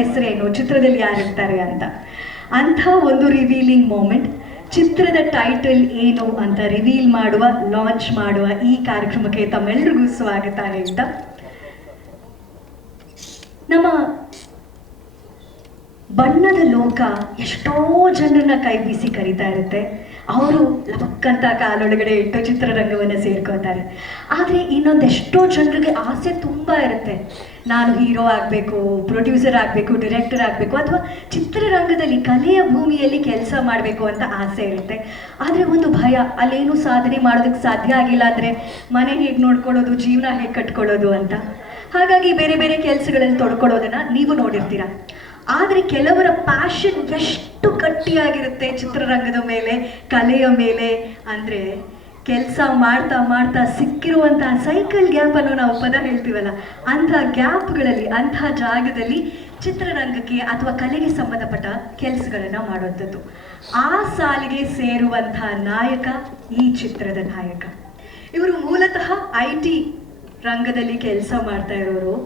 ಹೆಸರೇನು, ಚಿತ್ರದಲ್ಲಿ ಯಾರಿರ್ತಾರೆ ಅಂತ. ಅಂಥ ಒಂದು ರಿವೀಲಿಂಗ್ ಮೂಮೆಂಟ್, ಚಿತ್ರದ ಟೈಟಲ್ ಏನು ಅಂತ ರಿವೀಲ್ ಮಾಡುವ, ಲಾಂಚ್ ಮಾಡುವ ಈ ಕಾರ್ಯಕ್ರಮಕ್ಕೆ ತಮ್ಮೆಲ್ಲರಿಗೂ ಸ್ವಾಗತ ಹೇಳ್ತಾ, ನಮ್ಮ ಬಣ್ಣದ ಲೋಕ ಎಷ್ಟೋ ಜನರನ್ನ ಕೈ ಬೀಸಿ ಕರೀತಾ ಇರುತ್ತೆ. ಅವರು ಲಬಕ್ಕಂತ ಕಾಲೊಳಗಡೆ ಇಟ್ಟು ಚಿತ್ರರಂಗವನ್ನು ಸೇರ್ಕೋತಾರೆ. ಆದರೆ ಇನ್ನೊಂದೆಷ್ಟೋ ಜನರಿಗೆ ಆಸೆ ತುಂಬ ಇರುತ್ತೆ. ನಾನು ಹೀರೋ ಆಗಬೇಕು, ಪ್ರೊಡ್ಯೂಸರ್ ಆಗಬೇಕು, ಡೈರೆಕ್ಟರ್ ಆಗಬೇಕು, ಅಥವಾ ಚಿತ್ರರಂಗದಲ್ಲಿ ಕಲೆಯ ಭೂಮಿಯಲ್ಲಿ ಕೆಲಸ ಮಾಡಬೇಕು ಅಂತ ಆಸೆ ಇರುತ್ತೆ. ಆದರೆ ಒಂದು ಭಯ, ಅಲ್ಲೇನು ಸಾಧನೆ ಮಾಡೋದಕ್ಕೆ ಸಾಧ್ಯ ಆಗಿಲ್ಲ ಅಂದರೆ ಮನೆ ಹೇಗೆ ನೋಡ್ಕೊಳ್ಳೋದು, ಜೀವನ ಹೇಗೆ ಕಟ್ಕೊಳ್ಳೋದು ಅಂತ. ಹಾಗಾಗಿ ಬೇರೆ ಬೇರೆ ಕೆಲಸಗಳಲ್ಲಿ ತೊಡ್ಕೊಳ್ಳೋದನ್ನು ನೀವು ನೋಡಿರ್ತೀರ. ಆದರೆ ಕೆಲವರ ಪ್ಯಾಷನ್ ಎಷ್ಟು ಗಟ್ಟಿಯಾಗಿರುತ್ತೆ ಚಿತ್ರರಂಗದ ಮೇಲೆ, ಕಲೆಯ ಮೇಲೆ ಅಂದರೆ, ಕೆಲಸ ಮಾಡ್ತಾ ಮಾಡ್ತಾ ಸಿಕ್ಕಿರುವಂತಹ ಸೈಕಲ್ ಗ್ಯಾಪ್ ಅನ್ನೋ ನಾವು ಪದ ಹೇಳ್ತೀವಲ್ಲ, ಅಂಥ ಗ್ಯಾಪ್ಗಳಲ್ಲಿ, ಅಂಥ ಜಾಗದಲ್ಲಿ ಚಿತ್ರರಂಗಕ್ಕೆ ಅಥವಾ ಕಲೆಗೆ ಸಂಬಂಧಪಟ್ಟ ಕೆಲಸಗಳನ್ನು ಮಾಡುವಂಥದ್ದು. ಆ ಸಾಲಿಗೆ ಸೇರುವಂತಹ ನಾಯಕ ಈ ಚಿತ್ರದ ನಾಯಕ. ಇವರು ಮೂಲತಃ IT ರಂಗದಲ್ಲಿ ಕೆಲಸ ಮಾಡ್ತಾ ಇರೋರು.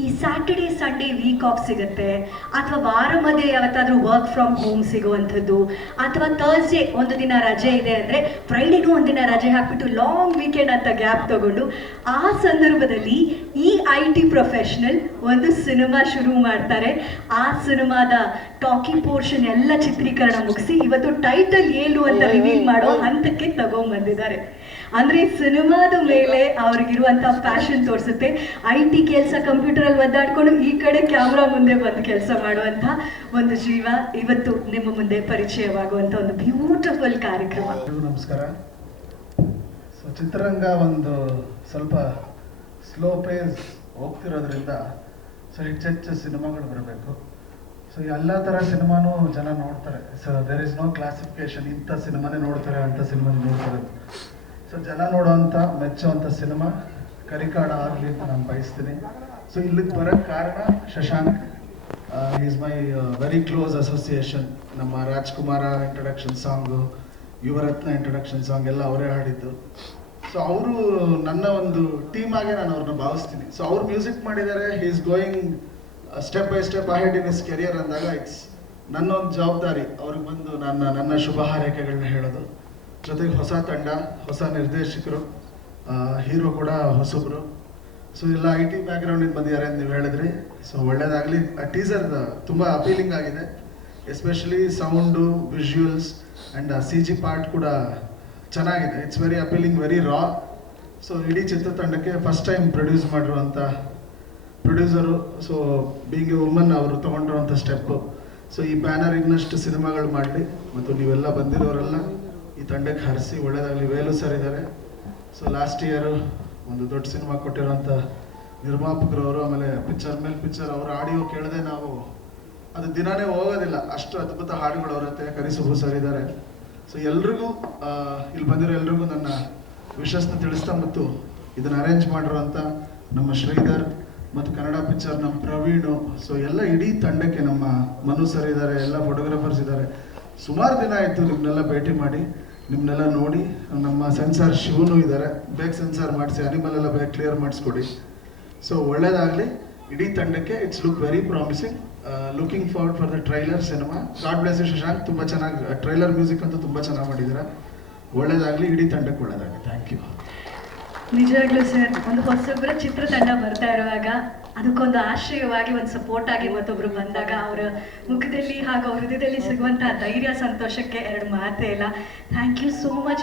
ಈ ಸ್ಯಾಟರ್ಡೇ ಸಂಡೇ ವೀಕ್ ಆಫ್ ಸಿಗುತ್ತೆ, ಅಥವಾ ವಾರ ಮಧ್ಯೆ ಯಾವತ್ತಾದರೂ ವರ್ಕ್ ಫ್ರಮ್ ಹೋಮ್ ಸಿಗುವಂಥದ್ದು, ಅಥವಾ ಥರ್ಸ್ಡೇ ಒಂದು ದಿನ ರಜೆ ಇದೆ ಅಂದರೆ ಫ್ರೈಡೇಗೂ ಒಂದಿನ ರಜೆ ಹಾಕ್ಬಿಟ್ಟು ಲಾಂಗ್ ವೀಕೆಂಡ್ ಅಂತ ಗ್ಯಾಪ್ ತಗೊಂಡು, ಆ ಸಂದರ್ಭದಲ್ಲಿ ಈ IT ಪ್ರೊಫೆಷನಲ್ ಒಂದು ಸಿನಿಮಾ ಶುರು ಮಾಡ್ತಾರೆ. ಆ ಸಿನಿಮಾದ ಟಾಕಿ ಪೋರ್ಷನ್ ಎಲ್ಲ ಚಿತ್ರೀಕರಣ ಮುಗಿಸಿ ಇವತ್ತು ಟೈಟಲ್ ಏನು ಅಂತ ರಿವೀಲ್ ಮಾಡೋ ಹಂತಕ್ಕೆ ತಗೊಂಡ್ಬಂದಿದ್ದಾರೆ. ಅಂದರೆ ಸಿನಿಮಾದ ಮೇಲೆ ಅವ್ರಿಗಿರುವಂಥ ಪ್ಯಾಷನ್ ತೋರಿಸುತ್ತೆ. IT ಕೆಲಸ ಕಂಪ್ಯೂಟರಲ್ಲಿ ಒದ್ದಾಡ್ಕೊಂಡು ಈ ಕಡೆ ಕ್ಯಾಮ್ರಾ ಮುಂದೆ ಬಂದು ಕೆಲಸ ಮಾಡುವಂಥ ಒಂದು ಜೀವ ಇವತ್ತು ನಿಮ್ಮ ಮುಂದೆ ಪರಿಚಯವಾಗುವಂಥ ಒಂದು ಬ್ಯೂಟಿಫುಲ್ ಕಾರ್ಯಕ್ರಮ. ನಮಸ್ಕಾರ. ಸೊ ಚಿತ್ರರಂಗ ಒಂದು ಸ್ವಲ್ಪ ಸ್ಲೋ ಪೇಸ್ ಹೋಗ್ತಿರೋದ್ರಿಂದ ಸೊ ಹೆಚ್ಚೆಚ್ಚು ಸಿನಿಮಾಗಳು ಬರಬೇಕು. ಸೊ ಎಲ್ಲ ಥರ ಸಿನಿಮಾನೂ ಜನ ನೋಡ್ತಾರೆ. So there is no classification, ಇಂಥ ಸಿನಿಮಾನೇ ನೋಡ್ತಾರೆ, ಅಂಥ ಸಿನಿಮಾನೇ ನೋಡ್ತಾರೆ. ಸೊ ಜನ ನೋಡೋವಂಥ ಮೆಚ್ಚುವಂಥ ಸಿನಿಮಾ ಕರಿಕಾಡ ಆಗಲಿ ಅಂತ ನಾನು ಬಯಸ್ತೀನಿ. ಸೊ ಇಲ್ಲಿಗೆ ಬರೋಕ್ಕೆ ಕಾರಣ Shashank. Is my very close association. ನಮ್ಮ Rajkumar introduction song, Yuvarathna introduction song ಎಲ್ಲ ಅವರೇ ಹಾಡಿದ್ದು. ಸೊ ಅವರು ನನ್ನ ಒಂದು ಟೀಮ್ ಆಗೇ ನಾನು ಅವ್ರನ್ನ ಭಾವಿಸ್ತೀನಿ. ಸೊ ಅವ್ರು ಮ್ಯೂಸಿಕ್ ಮಾಡಿದ್ದಾರೆ, he is going step by step ahead in his career ಅಂದಾಗ ಇಟ್ಸ್ ನನ್ನ ಒಂದು ಜವಾಬ್ದಾರಿ ಅವ್ರಿಗೆ ಬಂದು ನನ್ನ ಶುಭ ಹಾರೈಕೆಗಳನ್ನ ಹೇಳೋದು. ಜೊತೆಗೆ ಹೊಸ ತಂಡ, ಹೊಸ ನಿರ್ದೇಶಕರು, ಹೀರೋ ಕೂಡ ಹೊಸಬ್ರು. ಸೊ ಎಲ್ಲ IT ಬ್ಯಾಕ್ಗ್ರೌಂಡಿಂದ ಬಂದಿದ್ದಾರೆ ಅಂತ ನೀವು ಹೇಳಿದ್ರಿ. ಸೊ ಒಳ್ಳೇದಾಗಲಿ. ಟೀಸರ್ ತುಂಬ ಅಪೀಲಿಂಗ್ ಆಗಿದೆ, especially sound, visuals and CG part ಕೂಡ ಚೆನ್ನಾಗಿದೆ. It's very appealing, very raw. So ಇಡೀ ಚಿತ್ರತಂಡಕ್ಕೆ ಫಸ್ಟ್ ಟೈಮ್ ಪ್ರೊಡ್ಯೂಸ್ ಮಾಡಿರುವಂಥ producer. So being a woman ಅವರು ತೊಗೊಂಡಿರುವಂಥ ಸ್ಟೆಪ್ಪು. ಸೊ ಈ ಬ್ಯಾನರ್ ಇನ್ನಷ್ಟು ಸಿನಿಮಾಗಳು ಮಾಡಲಿ, ಮತ್ತು ನೀವೆಲ್ಲ ಬಂದಿರೋರೆಲ್ಲ ಈ ತಂಡಕ್ಕೆ ಹರಿಸಿ ಒಳ್ಳೇದಾಗಲಿ. ವೇಲು ಸರ್ ಇದ್ದಾರೆ. ಸೊ ಲಾಸ್ಟ್ ಇಯರು ಒಂದು ದೊಡ್ಡ ಸಿನಿಮಾ ಕೊಟ್ಟಿರೋಂಥ ನಿರ್ಮಾಪಕರು ಅವರು. ಆಮೇಲೆ ಪಿಕ್ಚರ್ ಮೇಲೆ ಪಿಕ್ಚರ್ ಅವರ ಆಡಿಯೋ ಕೇಳದೆ ನಾವು ಅದು ದಿನಾನೇ ಹೋಗೋದಿಲ್ಲ, ಅಷ್ಟು ಅದ್ಭುತ ಹಾಡುಗಳು ಅವರತ್ತೆ. ಕರಿಸುಬ್ಬು ಸರ್ ಇದ್ದಾರೆ. ಸೊ ಎಲ್ರಿಗೂ ಇಲ್ಲಿ ಬಂದಿರೋ ಎಲ್ರಿಗೂ ನನ್ನ ವಿಶಸ್ನ ತಿಳಿಸ್ತಾ, ಮತ್ತು ಇದನ್ನು ಅರೇಂಜ್ ಮಾಡಿರೋಂಥ ನಮ್ಮ ಶ್ರೀಧರ್ ಮತ್ತು ಕನ್ನಡ ಪಿಕ್ಚರ್ ನಮ್ಮ ಪ್ರವೀಣು. ಸೊ ಎಲ್ಲ ಇಡೀ ತಂಡಕ್ಕೆ ನಮ್ಮ ಮನು ಸರ್ ಇದ್ದಾರೆ, ಎಲ್ಲ ಫೋಟೋಗ್ರಾಫರ್ಸ್ ಇದ್ದಾರೆ. ಸುಮಾರು ದಿನ ಆಯಿತು ನಿಮ್ಮನ್ನೆಲ್ಲ ಭೇಟಿ ಮಾಡಿ, ನಿಮ್ಮನ್ನೆಲ್ಲ ನೋಡಿ. ನಮ್ಮ ಸೆನ್ಸಾರ್ ಶಿವನು ಇದ್ದಾರೆ, ಬೇಗ ಸೆನ್ಸಾರ್ ಮಾಡಿಸಿ, ಅನಿಮಲ್ ಎಲ್ಲ ಬೇಗ ಕ್ಲಿಯರ್ ಮಾಡಿಸ್ಕೊಡಿ. ಸೊ ಒಳ್ಳೇದಾಗಲಿ ಇಡೀ ತಂಡಕ್ಕೆ. It's look very promising. Looking forward for the trailer ಸಿನಿಮಾ. God bless you Shashank. ತುಂಬ ಚೆನ್ನಾಗಿ ಟ್ರೈಲರ್ ಮ್ಯೂಸಿಕ್ ಅಂತೂ ತುಂಬ ಚೆನ್ನಾಗಿ ಮಾಡಿದ್ದೀರಾ. ಒಳ್ಳೇದಾಗಲಿ, ಇಡೀ ತಂಡಕ್ಕೆ ಒಳ್ಳೇದಾಗಲಿ. Thank you. ನಿಜವಾಗ್ಲೂ ಸರ್, ಒಂದು ಹೊಸೊಬ್ಬರ ಚಿತ್ರತಂಡ ಬರ್ತಾ ಇರುವಾಗ ಅದಕ್ಕೊಂದು ಆಶ್ರಯವಾಗಿ, ಒಂದು ಸಪೋರ್ಟ್ ಆಗಿ ಮತ್ತೊಬ್ರು ಬಂದಾಗ ಅವರ ಮುಖದಲ್ಲಿ ಹಾಗೂ ಹೃದಯದಲ್ಲಿ ಸಿಗುವಂತಹ ಧೈರ್ಯ, ಸಂತೋಷಕ್ಕೆ ಎರಡು ಮಾತೇ ಇಲ್ಲ. Thank you so much.